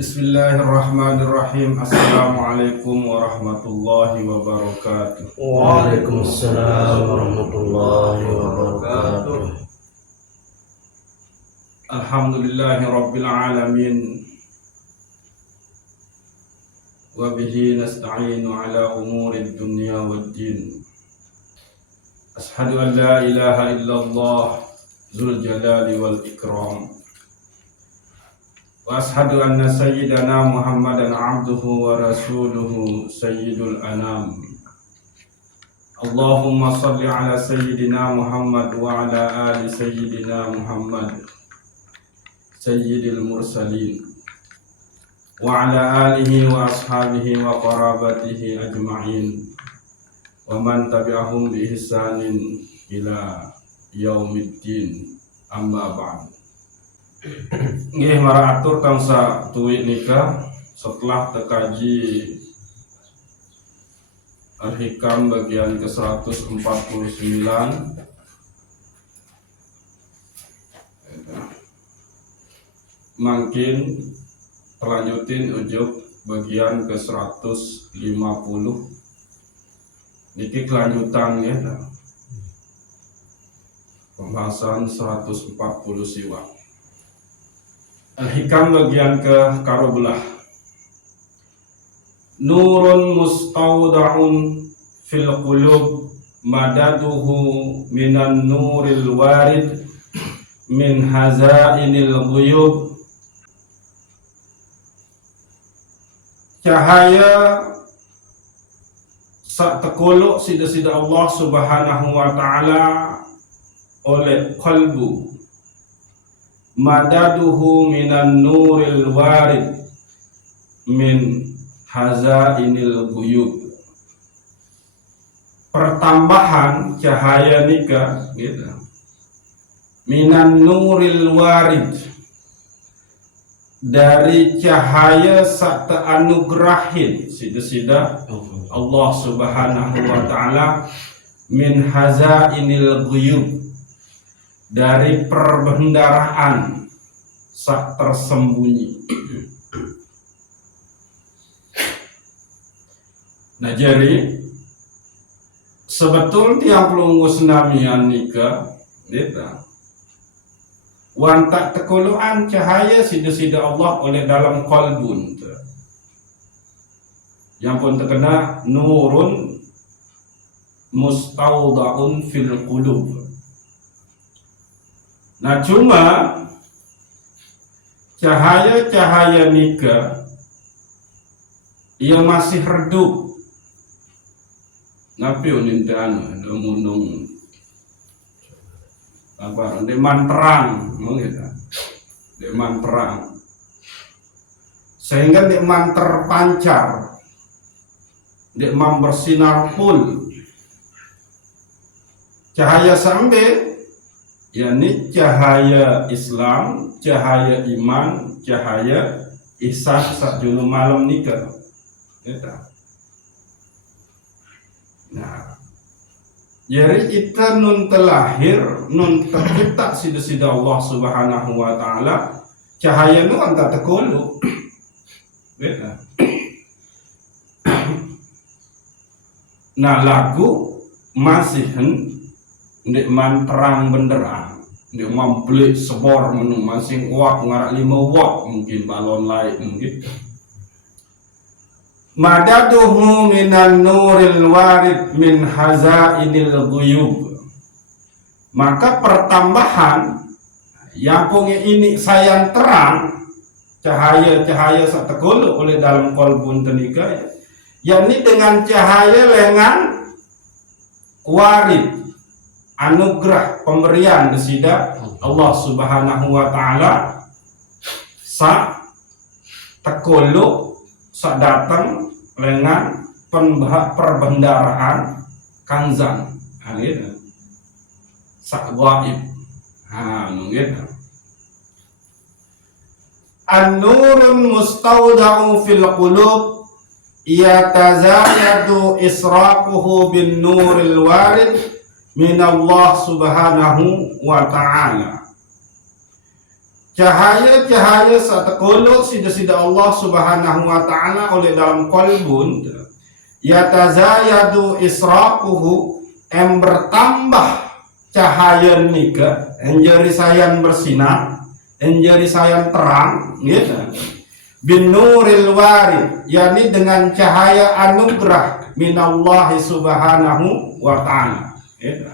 Bismillahirrahmanirrahim. Assalamualaikum warahmatullahi wabarakatuh. Waalaikumsalam warahmatullahi wabarakatuh. Alhamdulillahi rabbil alamin. Wa bihi nasta'inu ala umuri dunya waddin. Ashhadu an la ilaha illallah dzul jalali wal ikram. Wa ashhadu anna sayyidana Muhammadan abduhu wa rasuluhu sayyidul anam. Allahumma salli ala sayyidina Muhammad wa ala ali sayyidina Muhammad sayyidil mursalin wa ala alihi wa ashabihi wa qarabatihi ajma'in wa man tabi'ahum bi ihsanin ila yaumiddin, amma ba'd. Nggih maratur tangsa tuwik nikah setelah tekaji Al-Hikam bagian ke-149 mungkin terlanjutin ujuk bagian ke-150 niki kelanjutan ya pembahasan 140 siwa. Al-Hikam bagian ke karobelah. Nurun mustawda'un fil qulub madaduhu minan nuril warid min hazainil ghuyub. Cahaya sak tekolok sida-sida Allah Subhanahu wa taala oleh qalbu, madaduhu minan nuril warid min hazainil ghuyub. Pertambahan cahaya nikah gitu. Minan nuril warid, dari cahaya sak teanugerahin sida-sida Allah Subhanahu wa taala min hazainil ghuyub, dari perbendaharaan sak tersembunyi. Nah jadi sebetul tiang pelunggus namian nikah kita wantak tekuluan cahaya sida-sida Allah oleh dalam qalbun yang pun terkena nurun mustawda'un fil qulub. Nah cuma cahaya-cahaya nikah ia masih redup. Napi unintan munung apa deman terang mungkin deman terang sehingga deman terpancar, deman bersinar full cahaya sampai yakni cahaya Islam, cahaya iman, cahaya ihsan sak dulu malam nikah. Nah, jadi kita nun terlahir, nun tercipta sida-sida Allah Subhanahu wa taala, cahaya nu anta tekulu. Beda. Nah, lagu masih ndek man terang benderang, ndek man belik sebor menu masing watt ngarak 5 watt mungkin balon light mungkin. Madaduhu minan nuril warid min hazainil ghuyub. Maka pertambahan yang punya ini sayang terang cahaya-cahaya satekul oleh dalam qalbun tenika, yakni dengan cahaya lengan warid anugerah pemberian desida Allah Subhanahu wa taala sa tekulu sa datang lengan perbendaharaan kanzan gitu. Sak gaib gitu. An-nurun mustawda'u fil qulub yatazayadu israquhu bin nuril warid min Allah Subhanahu wa ta'ala. cahaya-cahaya satakolo sida-sida Allah Subhanahu wa taala oleh dalam qalbun yatazayadu israquhu yang bertambah cahaya nika enjari sayan bersinar enjari sayan terang gitu bin nuril warid yakni dengan cahaya anugerah minallahi subhanahu wa ta'ala gitu.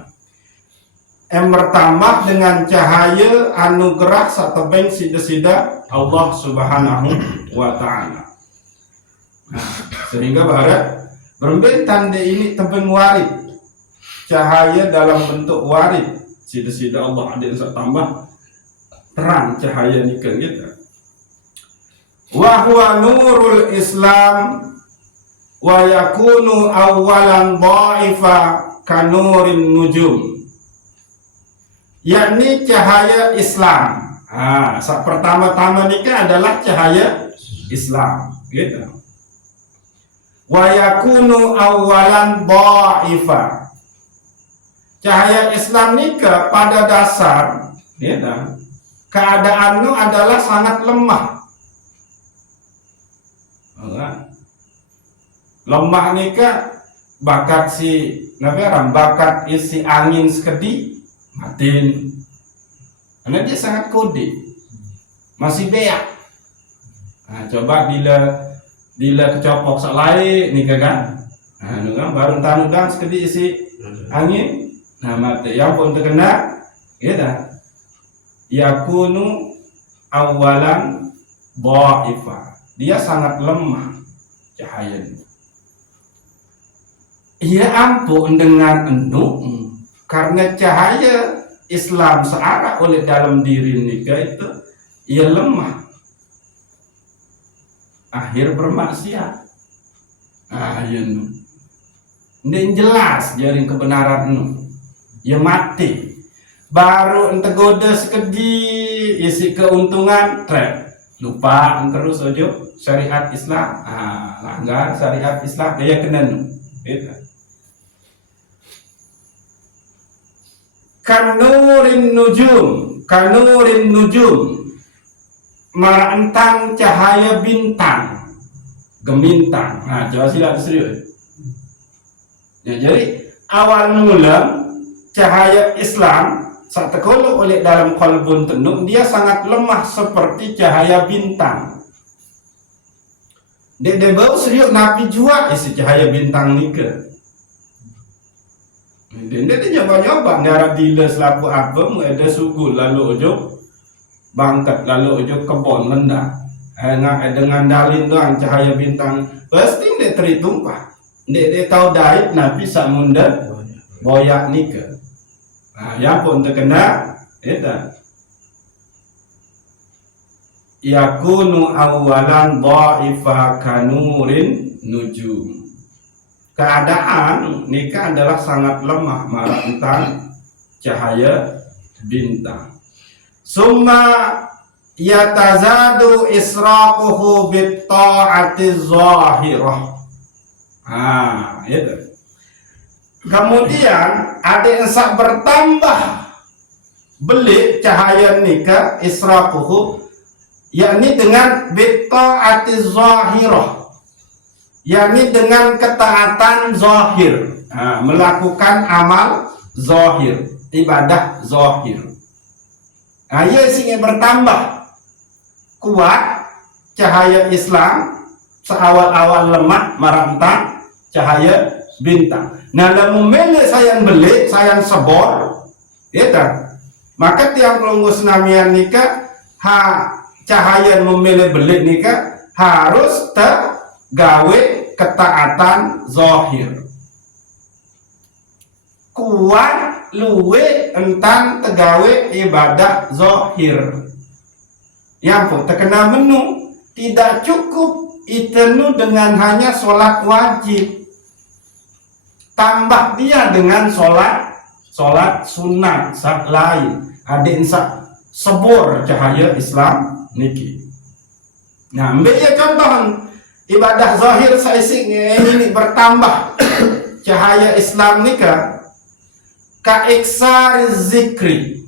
Yang bertambah dengan cahaya anugerah satebeng sida-sida Allah Subhanahu wa ta'ala. Nah, sehingga barat berbentan de ini tebeng warid. Cahaya dalam bentuk warid. Sida-sida Allah ada yang tambah terang cahaya ni gitu. Wa huwa nurul Islam wa yakunu awalan dha'ifa kanurin nujum. Yakni cahaya Islam. Pertama-tama nikah adalah cahaya Islam, gitu. Wa yakunu awalan dha'ifa. Cahaya Islam nikah pada dasar, gitu. Keadaannya adalah sangat lemah. Lemah nikah bakat bakat isi angin sekedi matiin, karena dia sangat kode, masih beak. Nah, coba dila kecopok salai nih kan, baru tanudang sekedi isi angin, nah mati. Yang pun terkena, gitu. Yakunu awalan dha'ifa, dia sangat lemah cahayanya. Ia ampun dengan enduk. Karena cahaya Islam searah oleh dalam diri nikah itu ia lemah, akhir bermaksiat. Ini jelas jaring kebenaran ia mati. Baru ente goda sekedi isi keuntungan trap lupa terus ojo syariat Islam. Langgar syariat Islam dia kena gitu. Kanurin nujum merentang cahaya bintang gemintang. Nah, coba sila serius. Ya, jadi awal mula cahaya Islam saat terkolok oleh dalam qalbun tenung dia sangat lemah seperti cahaya bintang. Dia bau serius Nabi jua isi cahaya bintang nika. Dia nyoba-nyoba nyara dila selapu apa ada suku lalu ojo bangkat lalu ojo kebon mendak dengan dalin doang cahaya bintang pasti dia teritumpah dia tahu daib Nabi samunda boyak nika. Nah, yang pun terkena itu yakunu awalan dha'ifa kanurin nujum. Keadaan nikah adalah sangat lemah marantang cahaya bintang. Summa yatazadu israquhu bitta'ati zahirah. Itu. Kemudian ada yang bertambah belik cahaya nikah israquhu yakni dengan bitta'ati zahirah. Yakni dengan ketaatan zahir, melakukan amal zahir, ibadah zahir. Ia sehingga bertambah kuat cahaya Islam seawal-awal lemah merantang cahaya bintang. Nah, lamun mele sayang belik, sayang sebor, ya kan? Maka tiang pelunggus namian nikah, cahaya memilih belik nikah harus gawe ketaatan zahir. Kuat luwe entan tegawe ibadah zahir. Yang pun terkena menu tidak cukup itenu dengan hanya sholat wajib. Tambah dia dengan sholat sunat sak lain. Ada insak sebor cahaya Islam niki. Nah, ambil ya contoh ibadah zahir saisik ini bertambah cahaya Islam nikah ka iksar zikri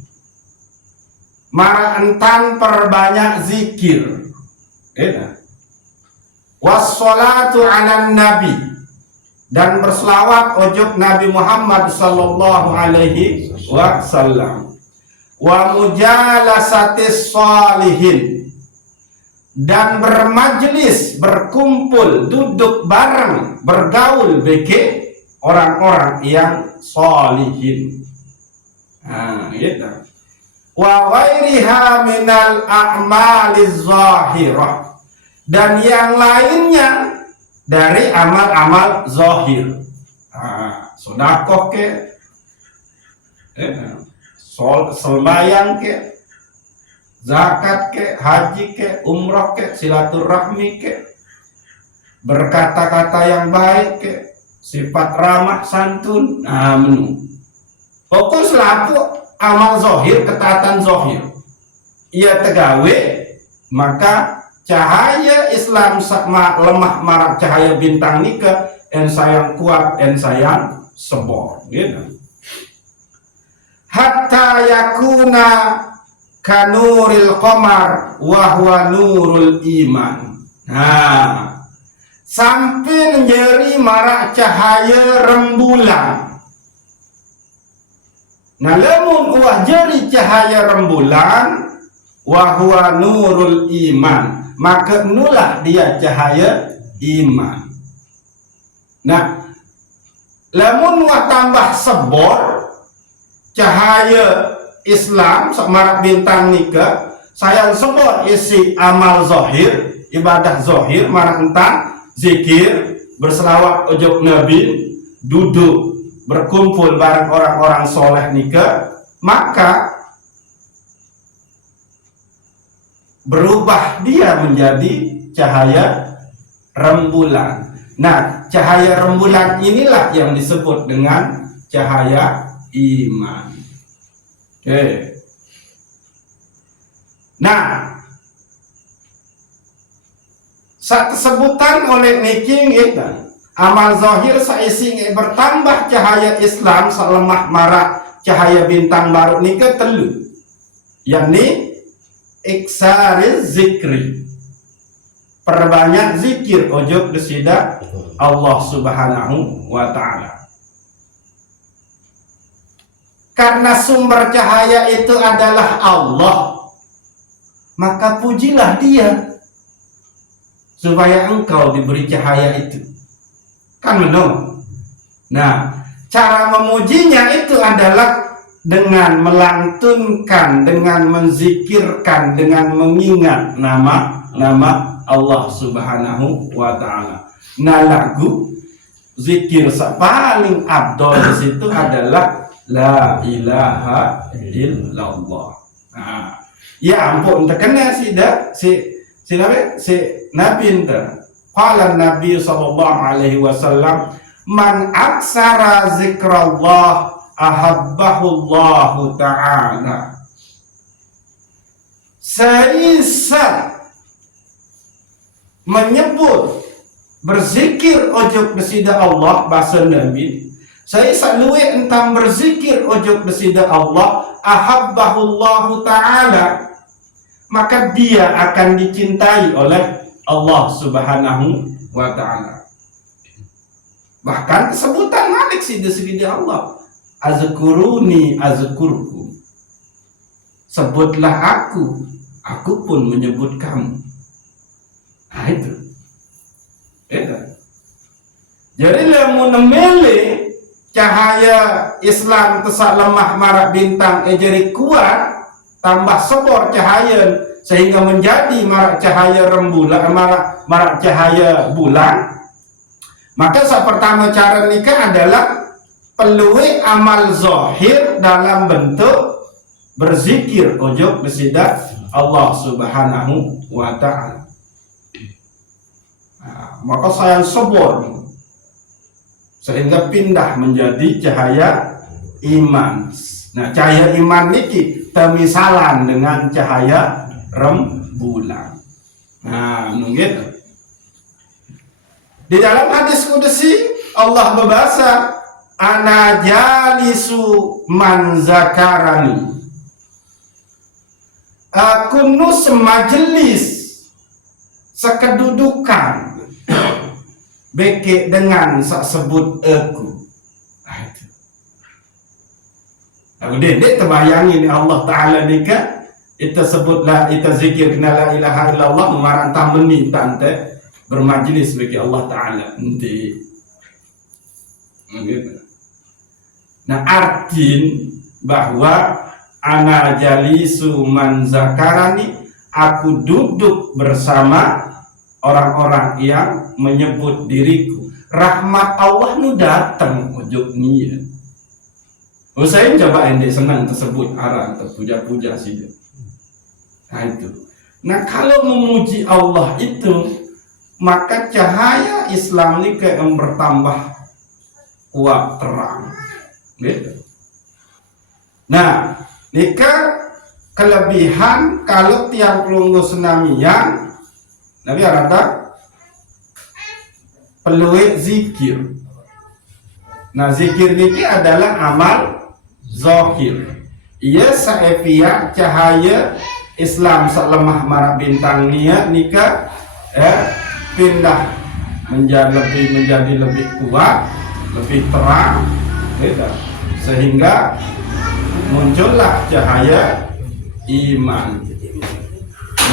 mara entan perbanyak zikir. Wassalatu ala nabi, dan berselawat ojok Nabi Muhammad sallallahu alaihi wasallam. Wa mujalasatis salihin, dan bermajlis, berkumpul, duduk bareng, bergaul bagi orang-orang yang salihin. Gitu. Wa ghairiha minal a'maliz zahirah, dan yang lainnya dari amal-amal zahir. Sedekah ke, sembahyang ke, zakat ke, haji ke, umrah ke, silaturahmi ke, berkata-kata yang baik ke, sifat ramah santun, menu. Pokok selaku amal zahir, ketaatan zahir, ia tegawe, maka cahaya Islam sama lemah marak cahaya bintang nika, en sayang kuat, en sayang sebor, gitu. Hatta yakuna kanuril qamar wa huwa nurul iman. Sampai menjadi marak cahaya rembulan. Nah, lamun uah jadi cahaya rembulan, wa huwa nurul iman, maka nulah dia cahaya iman. Nah, lamun uah tambah sebor cahaya Islam semarak bintang nika, sayang sebor isi amal zahir, ibadah zahir, marak entang zikir, berselawat ojok Nabi, duduk berkumpul bareng orang-orang soleh nika, maka berubah dia menjadi cahaya rembulan. Nah, cahaya rembulan inilah yang disebut dengan cahaya iman. Oke. Nah, saat sebutan oleh Niking itu amal zahir saising bertambah cahaya Islam selemah marak cahaya bintang baru nika telu, yakni iksariz zikri, perbanyak zikir ojok desida Allah subhanahu wa ta'ala. Karena sumber cahaya itu adalah Allah, maka pujilah dia supaya engkau diberi cahaya itu. Kan benar? Nah, cara memujinya itu adalah dengan melantunkan, dengan menzikirkan, dengan mengingat nama Allah subhanahu wa ta'ala. Nah, lagu zikir paling abdol di situ adalah la ilaha illallah. Nah, ya ampun, terkena si Nabi ente. Qala Nabi sallallahu alaihi wasallam, man aksara zikrallah ahabbahullahu ta'ala. Seisa menyebut berzikir ojok besida Allah bahasa Nabi, saya salue entang berzikir ojok besida Allah, ahabbahullahu ta'ala, maka dia akan dicintai oleh Allah subhanahu wa ta'ala. Bahkan sebutan Malik sih di Allah, azkuruni azkurkum, sebutlah aku pun menyebut kamu. Nah itu. Jadi lamun memilih cahaya Islam tesak lemah marak bintang jadi kuat, tambah sebor cahaya sehingga menjadi marak cahaya rembulan, marak cahaya bulan. Maka pertama cara nikah adalah pelui amal zahir dalam bentuk berzikir ojok besida Allah subhanahu wa ta'ala. Nah, maka sayang sebor sehingga pindah menjadi cahaya iman. Nah, cahaya iman niki temisalan dengan cahaya rembulan. Nah, gitu. Di dalam hadis kudusi Allah berbahasa, ana jalisu man zakarani. kunu semajelis sekedudukan beke dengan sak sebut aku. Aku dek terbayangin Allah Ta'ala ni kan kita sebutlah, kita zikir kena la ilaha illallah memarantah menit tante bermajlis bagi Allah Ta'ala nanti. Nah artin bahwa ana jalisu man zakarani, aku duduk bersama orang-orang yang menyebut diriku. Rahmat Allah nu datang ujuk niat. Saya coba ente senang tersebut arah terpuja-puja sih. Nah itu. Nah kalau memuji Allah itu, maka cahaya Islam ini kayak bertambah kuat terang. Gitu. Nah, nikah kelebihan kalau tiang pelunggu senamian, Nabi kata peluit zikir. Nah zikir ini adalah amal zahir. Ia saefia cahaya Islam selemah marak bintang niat nikah pindah menjadi lebih kuat, lebih terang, gitu. Sehingga muncullah cahaya iman,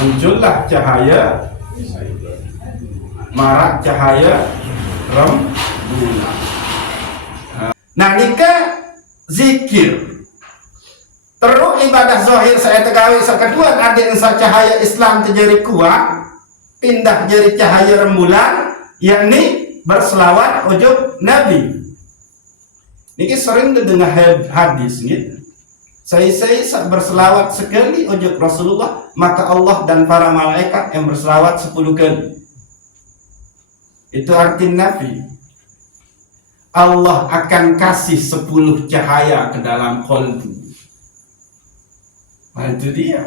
muncullah cahaya marak cahaya rembulan. Nah nikah zikir terus ibadah zahir saya tegawi sekeduan ada yang cahaya Islam terjadi kuat pindah jadi cahaya rembulan, yakni berselawat ujub Nabi. Niki sering dengar hadis gitu. Saya berselawat sekali ujub Rasulullah, maka Allah dan para malaikat yang berselawat 10 kali. Itu arti Nabi. Allah akan kasih 10 cahaya ke dalam qalbu. Nah, itu dia.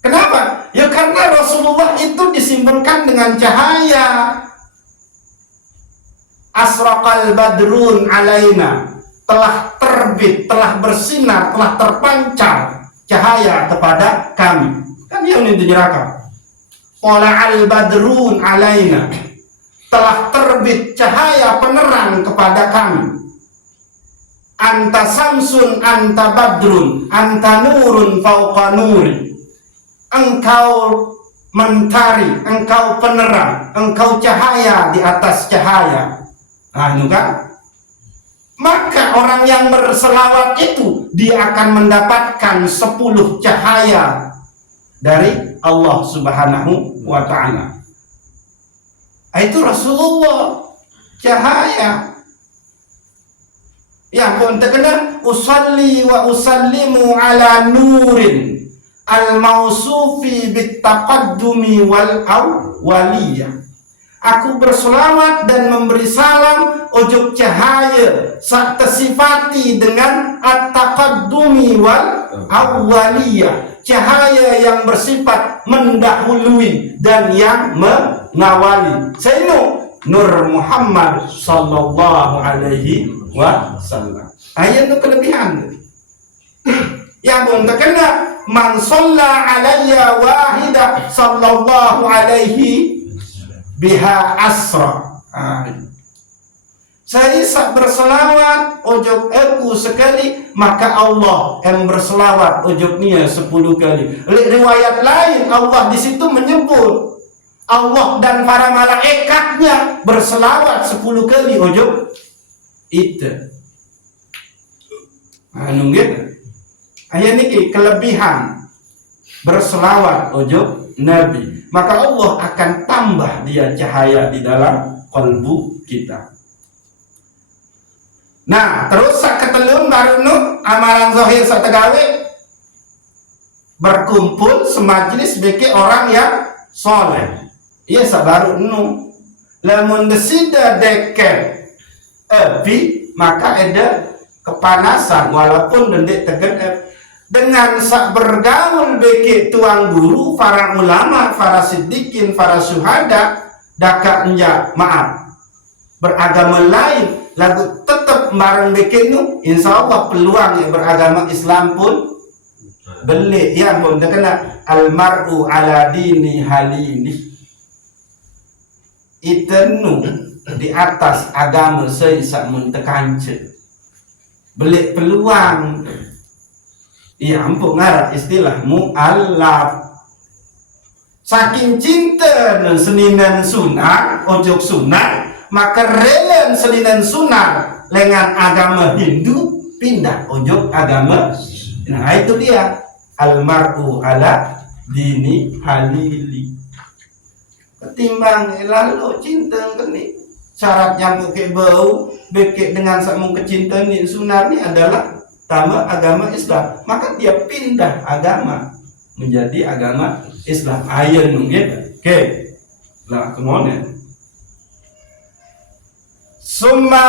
Kenapa? Ya karena Rasulullah itu disimbolkan dengan cahaya. Asraqal badrun alaina, telah terbit, telah bersinar, telah terpancar cahaya kepada kami. Kan yang ini dinyatakan. Qala'al badrun alaina, telah terbit cahaya penerang kepada kami. Anta samsun, anta badrun, anta nurun fauqa nuri. Engkau mentari, engkau penerang, engkau cahaya di atas cahaya. Nah, itu kan? Maka orang yang berselawat itu dia akan mendapatkan 10 cahaya dari Allah Subhanahu wa ta'ala. Itu Rasulullah cahaya. Ya pun terkena usalli wa usallimu ala nurin al-mausufi bittaqaddumi wal awwaliyah. Aku berselawat dan memberi salam ujub cahaya sak tersifati dengan at-taqaddumi wal awwaliyah, cahaya yang bersifat mendahului dan yang mengawali. Saya Nur Muhammad sallallahu alaihi wasallam. Ayat itu kelebihan. Yang pun terkena man shalla alayya wahida sallallahu alaihi biha asra. Saya berselawat ujub aku sekali, maka Allah yang berselawat ujubnya 10 kali. Riwayat lain Allah di situ menyebut Allah dan para malaikatnya berselawat 10 kali ujub itu. Nunggit. Ayat ini kelebihan berselawat ujub Nabi. Maka Allah akan tambah dia cahaya di dalam kalbu kita. Nah, terus ketelum baru amalan zahir sategawe berkumpul semajlis bagi orang yang soleh. Iya sabaru lamun desida deket api maka ada kepanasan walaupun dendek tegen dengan sak bergaul beki tuang guru, para ulama, para siddiqin, para syuhada daka enja maaf beragama lain lagu tetap bareng beki nu insyaallah peluang yang beragama Islam pun belik yang pun terkena almar'u ala dini halini itenu di atas agama seisak mentekance belik peluang ya ampun ngarap istilah mu'allaf saking cinta dan seninan sunnah ojok sunnah maka rela seninan sunnah dengan agama Hindu pindah ojok agama. Nah itu dia almar'u ala dini halili ketimbang lalu cinta kini syarat yang pakai bau bekek dengan sama kecintaan ni sunnah ni adalah tambah agama Islam maka dia pindah agama menjadi agama Islam ayat mungkin oke lah kemudian summa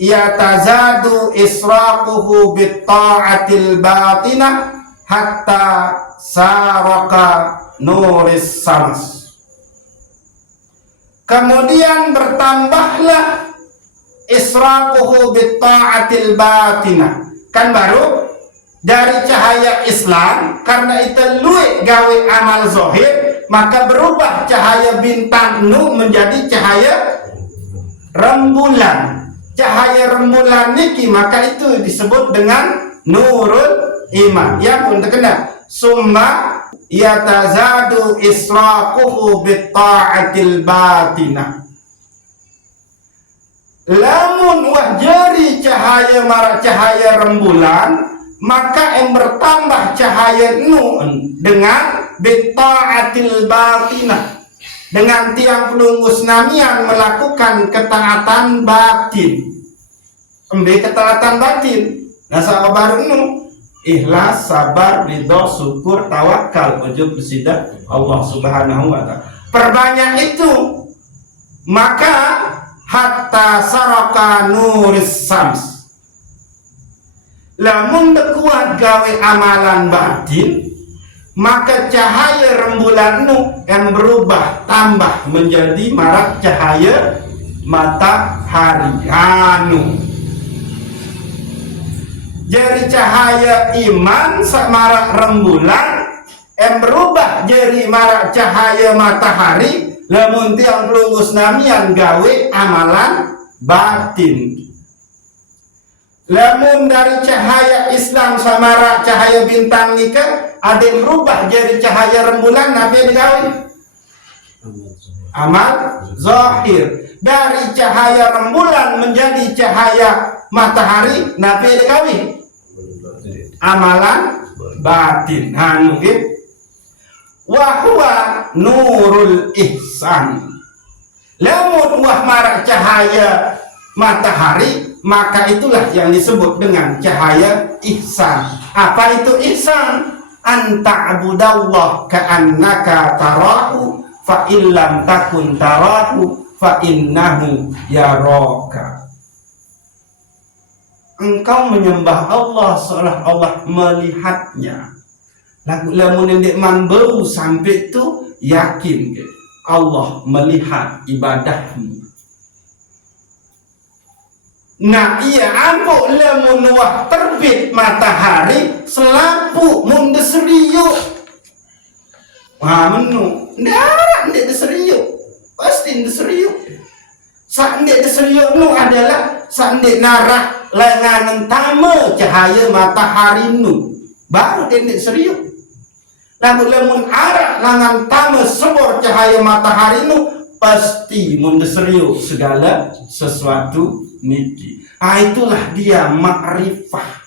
yatazadu israquhu bitta'atil batinah hatta saraka nuris sams kemudian bertambahlah israquhu bitta'atil batinah kan baru dari cahaya Islam karena itu luwih gawe amal zahir maka berubah cahaya bintang nu menjadi cahaya rembulan. Cahaya rembulan niki maka itu disebut dengan nurul iman. Ya pun terkena summa yatazadu israquhu bitta'atil batinah. Lamun wah jari cahaya marak cahaya rembulan maka yang bertambah cahaya nu dengan bitta'atil batinah dengan tiang pelunggus namian melakukan ketaatan batin. Ketaatan batin. Nah sahabat baru nu ikhlas, sabar, ridho, syukur, tawakal, ujub bersidah Allah Subhanahu wa ta'ala. Perbanyak itu maka hatta saraka nuris sams. Lamun kuat gawe amalan batin maka cahaya rembulan nu yang berubah tambah menjadi marak cahaya matahari anu jadi cahaya iman samarak rembulan yang berubah jadi marak cahaya matahari lamun tiang pelunggus namian gawe amalan batin. Lamun dari cahaya Islam samarak cahaya bintang nikah ada yang berubah jadi cahaya rembulan nabi digawe amal zahir. Dari cahaya rembulan menjadi cahaya matahari nabi digawe amalan batin. Mungkin wahwa nurul ihsan. Lamun wah marak cahaya matahari maka itulah yang disebut dengan cahaya ihsan. Apa itu ihsan? Anta abudallah ka'annaka tarahu fa illam takun tarahu fa innahu yaraka. Engkau menyembah Allah seolah Allah melihatnya. Lamun ndek man bau sampai itu yakin Allah melihat ibadahmu. Nah iya ampo lamun wah terbit matahari selapu mun deseriuk. Wah menu ndak deseriuk. Pasti deseriuk. Sak ndek deseriuk nu adalah sak ndek narah lengan tama cahaya matahari nu baru ndek seriuk. Lamun arak lengan tama sebor cahaya matahari nu pasti mun deseriuk segala sesuatu niki. Itulah dia makrifah.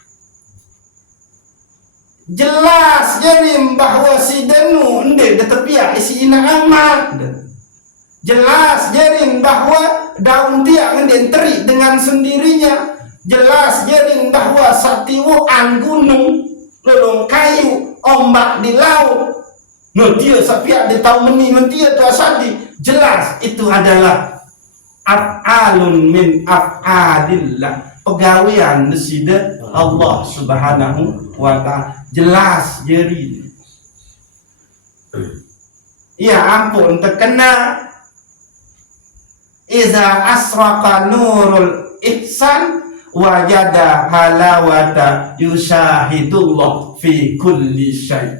Jelas jadi bahwa si denu ndek detepiak isi ina amat. Jelas jadi bahwa daun tiang ndek terik dengan sendirinya. Jelas jadi bahwa satiwuan gunung, lelong kayu, ombak di laut. No dia sapiak di tahu meni mentia tu asadi. Jelas itu adalah af'alun min af'alillah, pegawaian nesida Allah Subhanahu wa ta'ala. Jelas jeri. Ya ampun terkena iza asraqa nurul ihsan wajada halawata yusyahidullah fi kulli syai.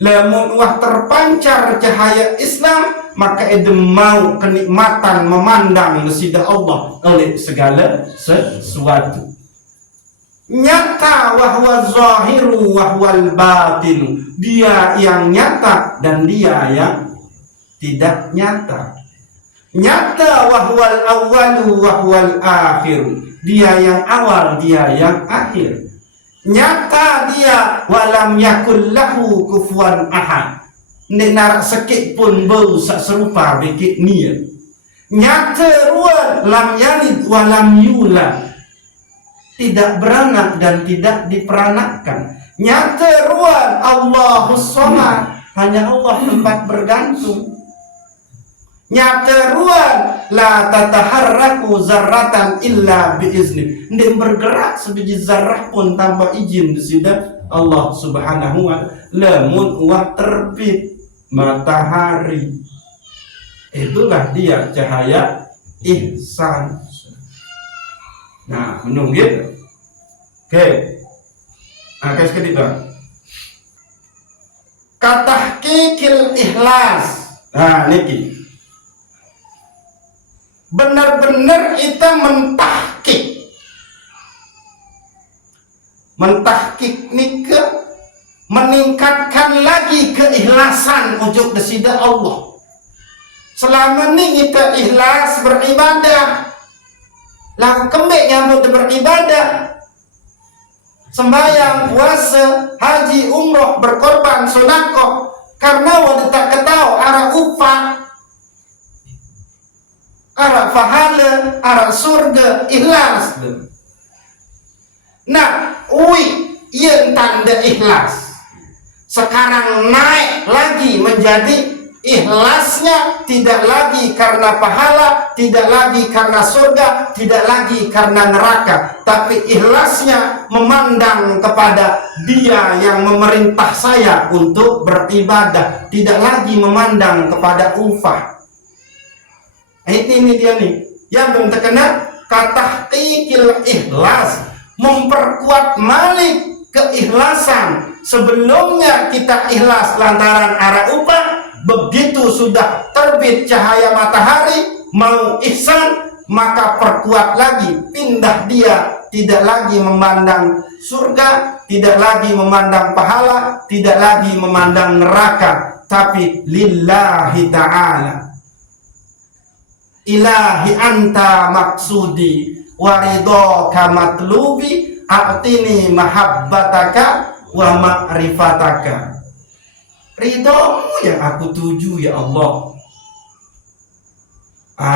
Lamun wah terpancar cahaya Islam, maka itu mau kenikmatan memandang sida Allah oleh segala sesuatu. Nyata wahwa zahiru wahwal batinu, dia yang nyata dan dia yang tidak nyata. Nyata wahwal awwalu wahwal akhiru, dia yang awal dia yang akhir. Nyata dia walam yakul lahu kufuwan ahad, nenak sekit pun bau serupa bikit niat. Nyata ruan lam yalid walam yulad, tidak beranak dan tidak diperanakkan. Nyata ruan Allahus Samad, hanya Allah tempat bergantung. Nyata ruan la tataharraku zarratan illa biizni, tidak bergerak sebiji zarrah pun tanpa izin disida Allah subhanahu wa ta'ala. Lamun wah terbit matahari, itulah dia cahaya ihsan. Nah, menunggit. Oke. Kes kedua. Katahqiqil ikhlas. Nah, niki. Benar-benar kita mentahqiq nika meningkatkan lagi keikhlasan ujuk desida Allah. Selama ini kita ikhlas beribadah, laku kembali nyambut beribadah, sembahyang, puasa, haji, umroh, berkorban, sunako, karena wadah tak ketahu arah upah, arah pahala, arah surga, ikhlas. Nah, yang tanda ikhlas sekarang naik lagi menjadi ikhlasnya tidak lagi karena pahala, tidak lagi karena surga, tidak lagi karena neraka, tapi ikhlasnya memandang kepada dia yang memerintah saya untuk beribadah, tidak lagi memandang kepada upah. Ini dia nih yang belum terkena katahqiqil ikhlas, memperkuat malik keikhlasan. Sebelumnya kita ikhlas lantaran arah upah, begitu sudah terbit cahaya matahari mau ihsan, maka perkuat lagi, pindah dia tidak lagi memandang surga, tidak lagi memandang pahala, tidak lagi memandang neraka, tapi lillahi ta'ala. Ilahi anta maksudi waridhoka matlubi, a'tini mahabbataka wa ma'rifataka. Ridhomu yang aku tuju ya Allah.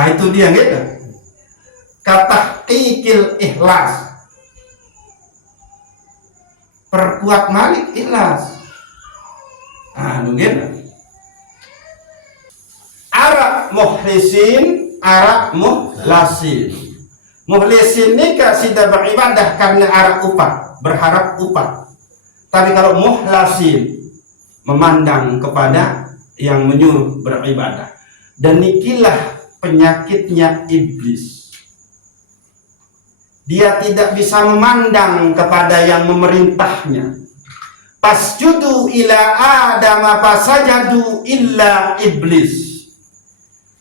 Itu dia gitu. Katahqiqil ikhlas, perkuat malik ikhlas. Gitu. Arab mukhlisin, Arab muhlasin. Mukhlisin ini sudah beribadah karena arah upah, berharap upah. Tapi kalau muhlasin, memandang kepada yang menyuruh beribadah. Dan ikilah penyakitnya iblis. Dia tidak bisa memandang kepada yang memerintahnya. Pasjudu ila adama fasajadu illa iblis.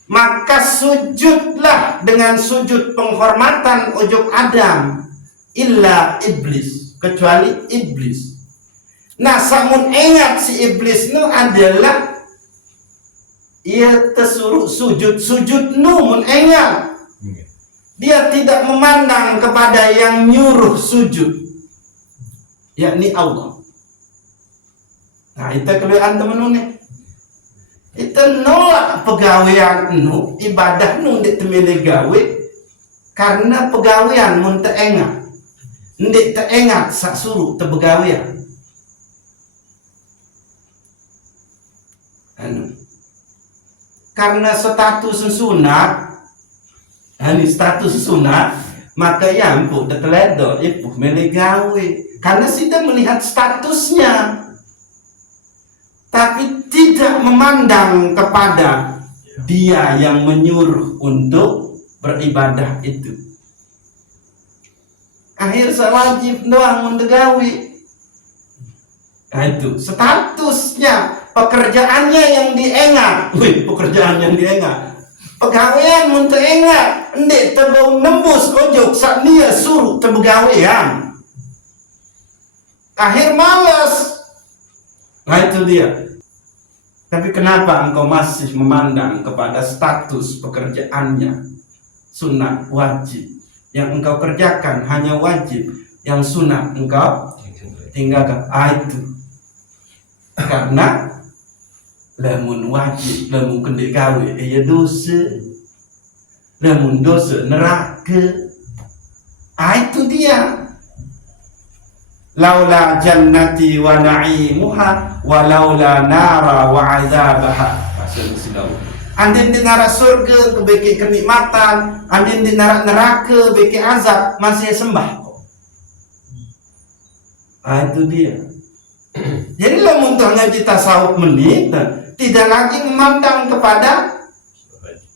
Maka sujudlah dengan sujud penghormatan ujuk Adam, illa iblis, kecuali iblis. Nah, samun ingat si iblis nu adalah ia tersuruh sujud nu mun ingat. Dia tidak memandang kepada yang nyuruh sujud, yakni Allah. Nah, itu kelihatan teman-teman. Itu nolak pegawaian nu, ibadah nu ndik temele gawe karena pegawaian mun teu engat. Ndik teu engat sak suruh teu pegawaian. Karena status sunat, ini status sunat, maka yang pun terledo ibu mele gawe karena sudah melihat statusnya, tapi tidak memandang kepada dia yang menyuruh untuk beribadah itu. Akhir sewajib doang mendegawi. Nah itu statusnya, pekerjaannya yang diengat. Wih, pekerjaan yang diengat. Pegawaian untuk engat. Ndek tebau nembus ojok sak dia suruh tebegawaian. Akhir malas. Nah itu dia. Tapi kenapa engkau masih memandang kepada status pekerjaannya sunat wajib? Yang engkau kerjakan hanya wajib, yang sunat engkau tinggalkan. Itu karena lamun wajib, lamun kendek gawe ya dosa, lamun dosa neraka. Itu dia. Laula jannati wa na'imuha wa laula nara wa azabaha. Pasal Daud. Andin di neraka surga kebeki kenikmatan, andin di neraka beki azab, masih sembah kok. Itu dia. Jadi lamun ngaji tasawuf menit tidak lagi memandang kepada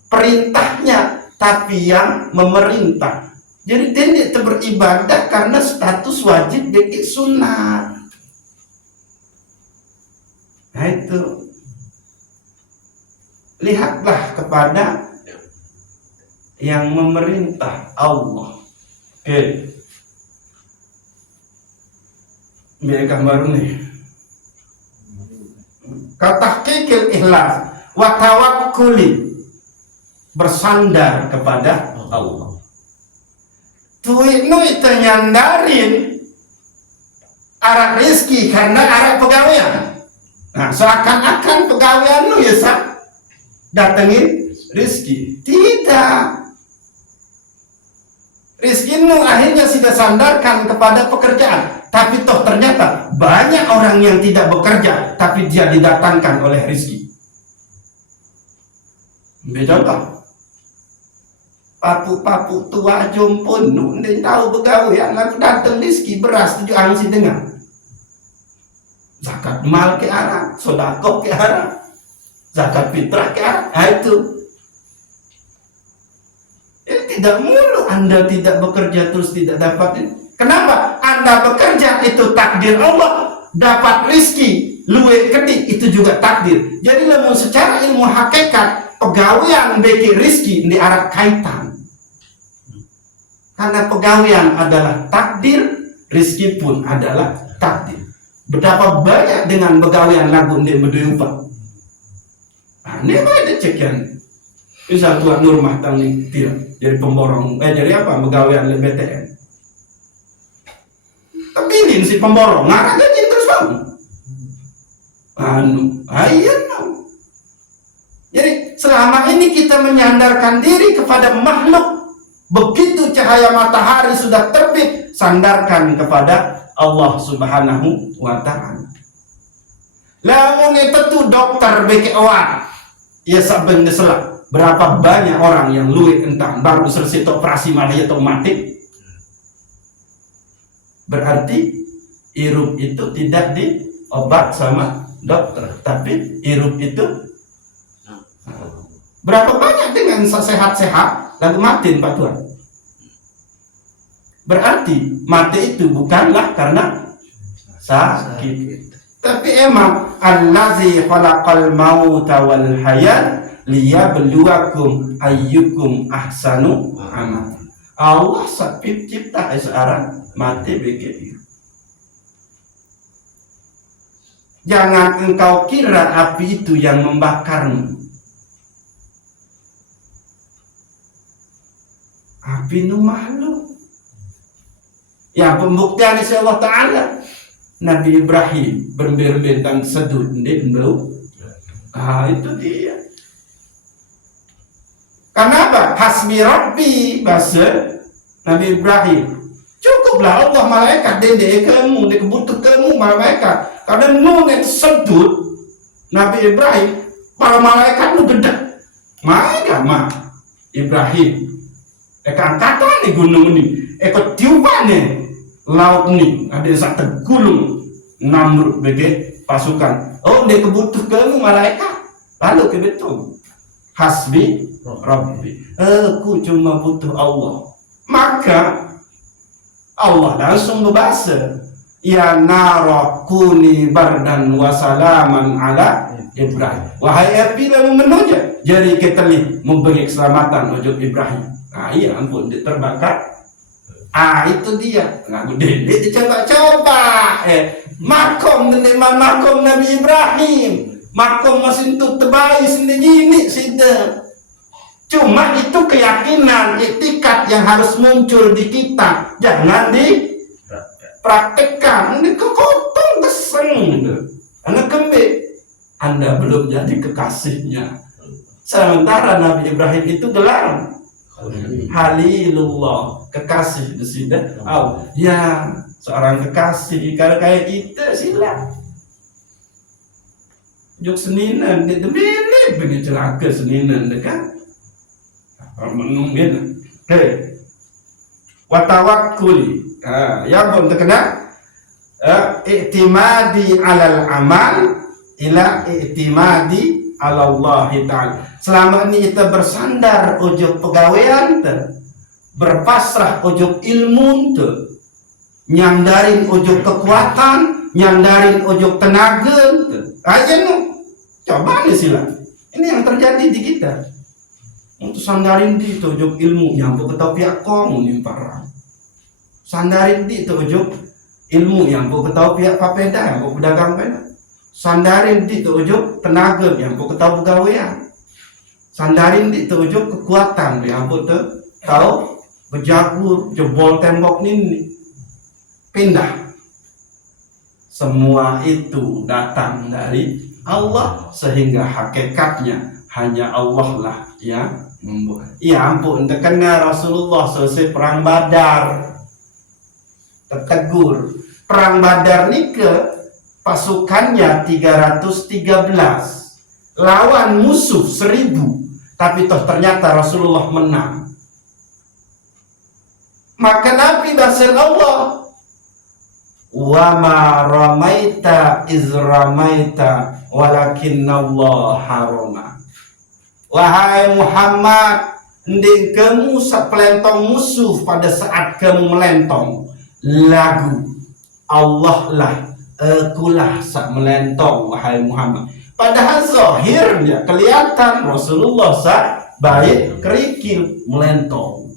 perintahnya, tapi yang memerintah. Jadi dia tidak beribadah karena status wajib bagi sunnah. Nah itu. Lihatlah kepada yang memerintah Allah. Oke. Biar gambar nih. Kata kikil ikhlas wa tawakkuli, bersandar kepada Allah. Tuiknu itu nyandarin arah rezeki karena arah pegawaian. Nah, seakan-akan pegawaian lu ya datengin rezeki. Tidak. Rizkimu akhirnya sudah sandarkan kepada pekerjaan. Tapi toh ternyata banyak orang yang tidak bekerja, tapi dia didatangkan oleh rezeki. Contoh, papu-papu tua jompon, dia tahu begawe, lalu datang rezeki beras 7 angsi dengar. Zakat mal ke arah, sedekah ke arah, zakat fitrah ke arah. Itu. Tidak mulu Anda tidak bekerja terus tidak dapat. Kenapa? Anda bekerja itu takdir Allah, dapat rizki, luwe kedik itu juga takdir. Jadi lamun secara ilmu hakikat pegawaian beki rizki di arah kaitan. Karena pegawaian adalah takdir, rizki pun adalah takdir. Betapa banyak dengan pegawaian lagu di meduyupa. Ini ada cekian. Misal Tuan Nur Mahtang nih tidak jadi pemborong, jadi apa? Pegawaian BTN. Tapi ini si pemborong ngarang gaji terus bang. Jadi selama ini kita menyandarkan diri kepada makhluk. Begitu cahaya matahari sudah terbit, sandarkan kepada Allah Subhanahu wa ta'ala. Lamun itu tuh dokter beki awak, ya sabeng deselak. Berapa banyak orang yang luwih entah baru selesai operasi malah ya mati. Berarti irup itu tidak diobat sama dokter, tapi irup itu berapa banyak dengan sehat-sehat lalu mati Pak Tuan. Berarti mati itu bukanlah karena sakit, tapi emang allazi khalaqal mauta wal hayat liyabluwakum ayyukum ahsanu amal. Allah cipta seorang mati begitu. Jangan engkau kira api itu yang membakarmu. Api itu makhluk. Yang pembuktian insya Allah Ta'ala Nabi Ibrahim berbentang sedut di bau. Itu dia. Kenapa? Hasbi Rabbi bahasa Nabi Ibrahim. Cukuplah Allah malaikat dede kamu, dia kebutuh kamu malaikat. Karena nun itu sedut Nabi Ibrahim, para malaikat lu gede. Maka Ibrahim. Eka angkatan nih gunung ini, eka tiupan nih laut nih, ada satu gulung Namrud bagi pasukan. Oh dia kebutuh kamu malaikat, lalu kebetul. Hasbi Rabbi, aku cuma butuh Allah. Maka Allah langsung berbahasa, ya nara kuni bardan wa salaman ala Ibrahim. Wahai api lalu menuja, jadi keteli memberi keselamatan untuk Ibrahim. Iya ampun, dia terbakar. Itu dia. Dia dicoba-coba. Makom makom Nabi Ibrahim. Makom masih untuk terbaik sendiri ini sudah. Cuma itu keyakinan, etikat yang harus muncul di kita. Jangan dipraktekkan. Ini kekotong keseng. Anak kembali. Anda belum jadi kekasihnya. Sementara Nabi Ibrahim itu gelar Halilullah, kekasih di sini. Ya, seorang kekasih. Kalau kayak kita sila. Juk seninan, dia bini celaka seninan, dekat. Menungguin. Watawakkuli. Ya pun terkena. I'timadi alal amal ila i'timadi ala Allah Ta'ala. Selama ini kita bersandar ujub pegawaian berpasrah ujub ilmu nyandarin ujub kekuatan, nyandarin ujub tenaga. Aja coba nih sila. Ini yang terjadi di kita. Untuk sandarin di itu ujub ilmu yang tahu pihak kamu nih parah. Sandarin di itu ujub ilmu yang tahu pihak papeda, yang pedagang peda. Sandarin di itu ujub tenaga yang tahu pegawaian. Sandarin di itu ujub kekuatan yang tahu berjagur jebol tembok ini pindah. Semua itu datang dari Allah, sehingga hakikatnya hanya Allah lah yang membuat. Ya ampun, terkena Rasulullah selesai perang Badar tertegur. Perang Badar ini ke pasukannya 313 lawan musuh 1000, tapi toh ternyata Rasulullah menang. Maka Nabi bahasa Allah, wa ma ramaita iz ramaita walakinnallaha harama. Wahai Muhammad, nding kamu sepelentong musuh pada saat kamu melentong lagu Allah lah, akulah sak melentong wahai Muhammad. Padahal zahirnya kelihatan Rasulullah sak baik kerikil melentong.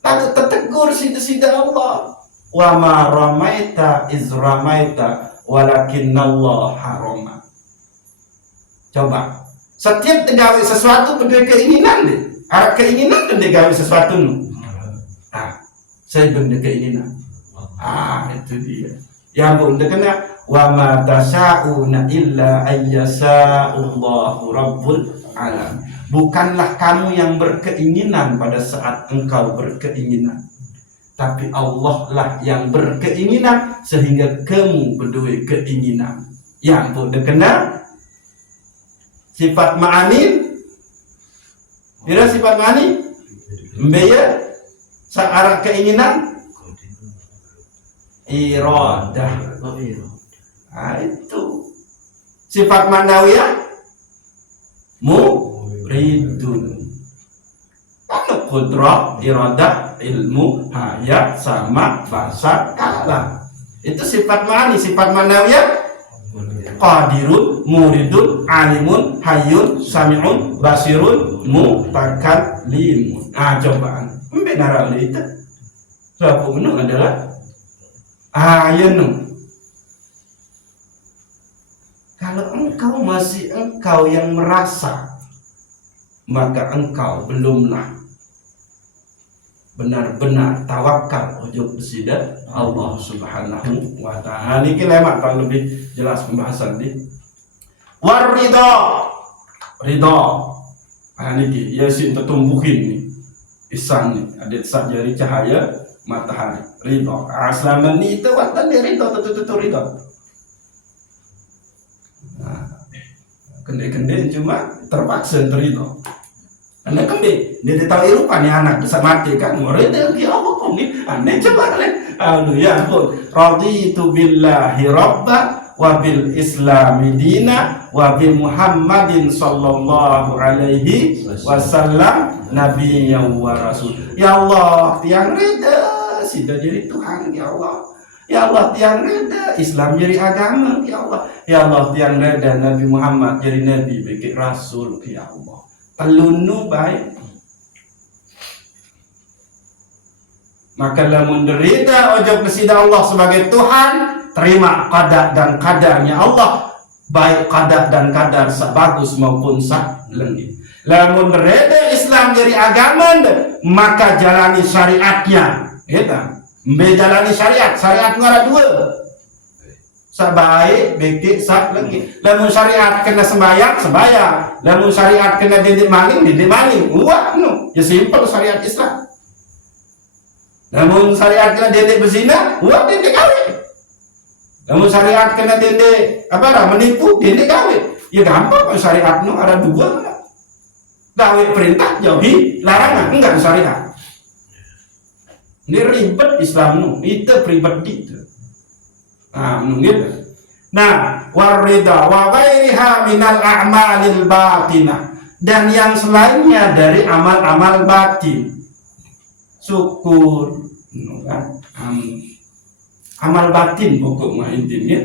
Lalu tertegur sida-sida Allah, wa ma ramaita iz ramaita walakinnallaha harama. Coba setiap tegawe sesuatu pada keinginan deh. Ada keinginan dan tegawe sesuatu nu. Saya benda keinginan. Itu dia. Yang benda kena wa ma tasyauna illa ayyasa'allahu rabbul alam. Bukanlah kamu yang berkeinginan pada saat engkau berkeinginan, tapi Allah lah yang berkeinginan sehingga kamu berdua keinginan. Yang benda kena sifat ma'ani. Bila sifat ma'ani mbaya searah keinginan iradah. Itu sifat manawiyah muridun. Kalau kudrah, iradah, ilmu, hayat, sama, bahasa, kalam. Itu sifat ma'ani. Sifat manawiyah qadirun, muridun, alimun, hayyun, sami'un, basirun, mutakallimun. Cobaan benar itu. Sebab itu adalah kalau engkau masih engkau yang merasa, maka engkau belumlah benar-benar tawakal ujub besida Allah Subhanahu wa ta'ala. Ini lemak kalau lebih jelas pembahasan di waridha. Ridha. Ini ya sing tertumbuhin nih. Isan nih, ada sak jari cahaya matahari. Ridha. Selama ini itu watan dia ridha, tutu ridha. Kende-kende cuma terpaksa ridha. Anda kembali, dia tahu irupan ya anak bisa mati kan, murid dia apa kok ni? Anda coba lah, ya pun. Raditu billahi rabba wa bil islami dina wa bi Muhammadin sallallahu alaihi wasallam nabiyyan wa rasul. Ya Allah, yang rida sudah jadi Tuhan ya Allah. Ya Allah tiang reda Islam jadi agama ya Allah. Ya Allah tiang reda Nabi Muhammad jadi nabi bagi rasul ya Allah. Pelunu baik. Maka lamun derita ojo kesida Allah sebagai Tuhan, terima qada dan kadarnya Allah, baik qada dan kadar sebagus maupun selengit. Lamun derita Islam jadi agama, maka jalani syariatnya. Kita menjalani syariat ngara dua. Sabaik, bekik, sak, lengit. Lamun syariat kena sembayang, lamun syariat kena didik maling. Wah, no. Ya simple syariat Islam. Namun syariat kena didik berzina, wah didik kawin. Namun syariat kena didik menipu, didik kawin. Ya gampang kalau syariat no ada dua. Kawin perintah, jauhi larangan, enggak syariat. Ini ribet Islam no, itu pribadi itu. Nah, warida wa ghairiha minal a'malil batinah, dan yang selainnya dari amal-amal batin. Syukur, amal batin pokoknya intinya.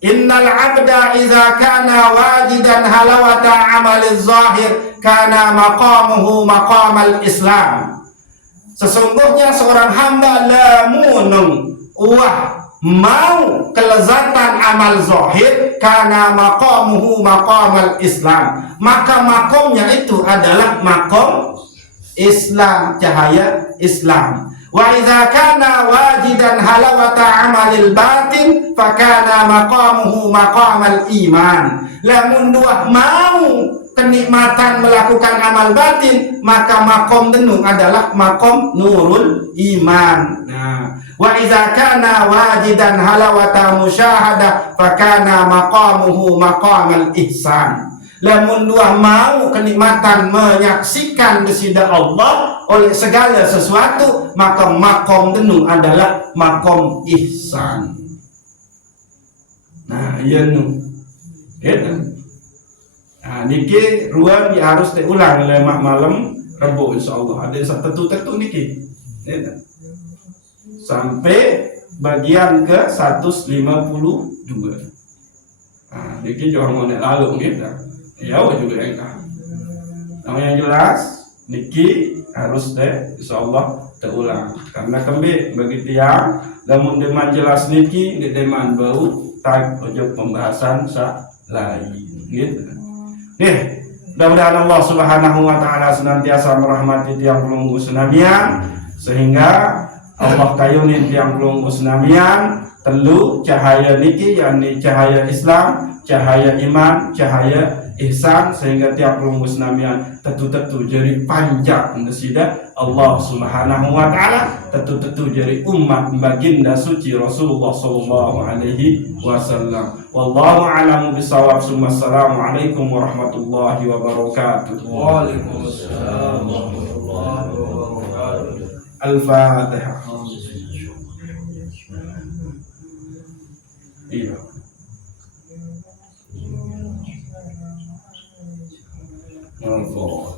Innal abda iza kana wajidan halawata amaliz zahir kana maqamuhu maqamal Islam. Sesungguhnya seorang hamba lamun mau kelezatan amal zahir kana maqamuhu maqamal Islam, maka makomnya itu adalah makom Islam, cahaya Islam. Wa idza kana wajidan halawata amalil batin fakana maqamuhu maqamal iman. Lamun dua mau kenikmatan melakukan amal batin, maka makom tenung adalah makom nurul iman. Nah, wa idza kana wajidan halawata musyahadah fakana maqamuhu maqamal ihsan. Lamun dua mau kenikmatan menyaksikan kesida Allah oleh segala sesuatu, maka makom tenung adalah makom ihsan. Nah, iya nu. Gitu. Nah, niki ruang harus diulang oleh mak malam Rabu insyaallah. Ada satu tertentu niki. Gitu. Sampai bagian ke 152. Nah, niki jangan mau lalu gitu. Ya juga enggak. Nah, yang jelas niki harus insyaallah terulang karena kembali bagi tiang lamun deman jelas niki di deman bau tak ojo pembahasan lain gitu. Nih, mudah-mudahan Allah Subhanahu wa taala senantiasa merahmati tiang pelunggu senamian sehingga Allah kayunin tiang pelunggu senamian telu cahaya niki yakni cahaya Islam, cahaya iman, cahaya ihsan, sehingga tiap rumus namian tetu-tetu jadi panjang nesida Allah Subhanahu wa taala, tetu-tetu jadi umat baginda suci Rasulullah sallallahu alaihi wasallam. Wallahu a'lamu bissawab. Assalamualaikum warahmatullahi wabarakatuh. Waalaikumsalam warahmatullahi wabarakatuh. Al-Fatihah. Iya. Al-Fatihah.